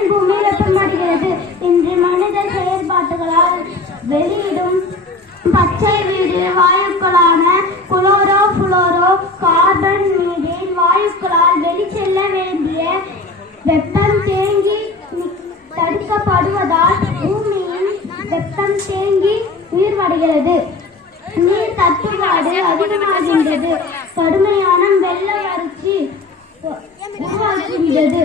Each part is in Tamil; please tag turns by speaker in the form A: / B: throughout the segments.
A: ஏன் பூமி வெப்பமடைகிறது இன்று மனித செயற்பாட்டுகளால் வெளியிடும் பச்சை வீடு வாயுக்களான குளோரோ புளோரோ கார்பன் மீதேன் வாயுக்களால் வெளிச்செல்ல வேண்டிய வெப்பம் தேங்கி தடுக்கப்படுவதால் பூமியின் வெப்பம் தேங்கி உயிர்வடைகிறது நீர் தட்டுப்பாடு அதிகமாகின்றது. கடுமையான வெள்ள வறட்சி உருவாகின்றது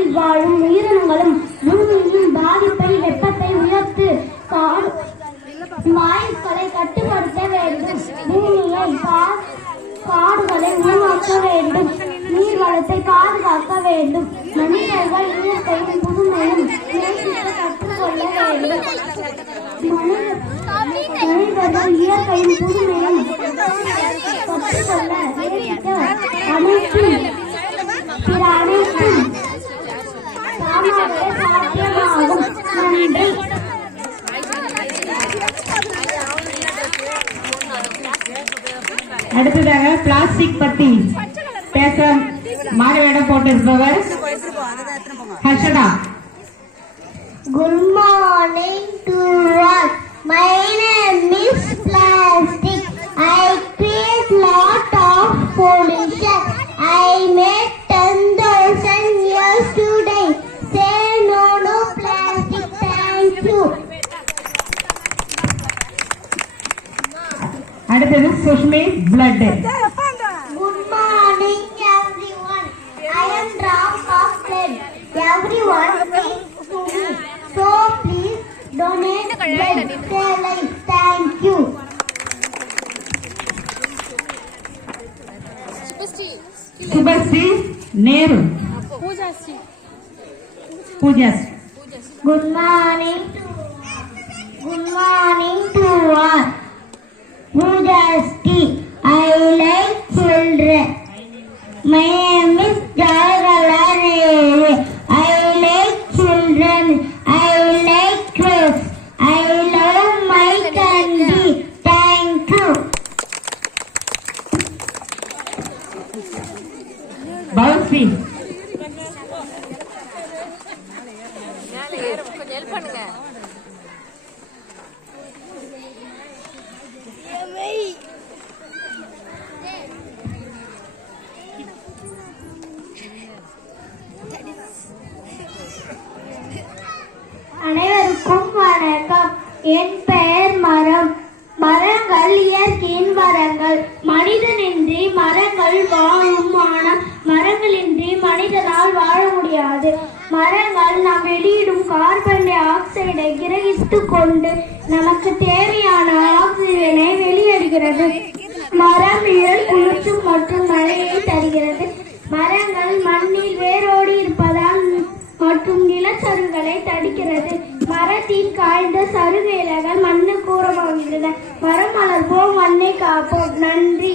A: காடுகளில் வாழும் உயிரினங்களும் பூமியின் பாதிப்பை வெப்பத்தை உயர்த்து வாயுக்களை கட்டுப்படுத்த வேண்டும். பூமியை காடுகளை உருவாக்க வேண்டும். நீர் வளத்தை பாதுகாக்க வேண்டும். மனிதர்கள் இயற்கையும் புதுமையும் கற்றுக்கொள்ள வேண்டும். மனிதர்கள் இயற்கையும் புதுமையும்
B: அடுத்ததாக பிளாஸ்டிக் பத்தி பேச மாறு வேடம் போட்டிருப்பவர் ஹர்ஷடா
A: Good morning to all. My name is Plastic. I create lot of pollution. I made
B: அடுத்தது Sushmi blood
A: Good morning everyone. I am Ram of Blood. Everyone needs to me. So please donate blood. Save life. Thank you.
B: Subhashree Nehru Pooja
A: Good morning. Good morning to all. Mujasti, I like children. My name is Jagala I like children. I like crafts. I love my country. Thank you.
C: Bhavashree help பண்ணுங்க.
A: அனைவருக்கும் வணக்கம். என் பெயர் மரம். மரங்கள் இயற்கையின் வரங்கள் மனிதனின்றி மரங்கள் வாழும் ஆனால் மரங்களின்றி மனிதனால் வாழ முடியாது. மரங்கள் நாம் வெளியிடும் கார்பன் டை ஆக்சைடை கிரகித்து கொண்டு நமக்கு தேவையான ஆக்சிஜனை வெளியிடுகிறது. மரம் நிழல் குளிர்ச்சி மற்றும் மழையை தருகிறது. மரங்கள் மண்ணில் வேரோடி இருப்பதால் மற்றும் நிலச்சருகளை தடுக்கிறது. மரத்தின் காய்ந்த சருகு இலைகள் மண்ணு கூறமாகின்றன மரம் வளர்ப்போம் மண்ணை காப்போம். நன்றி.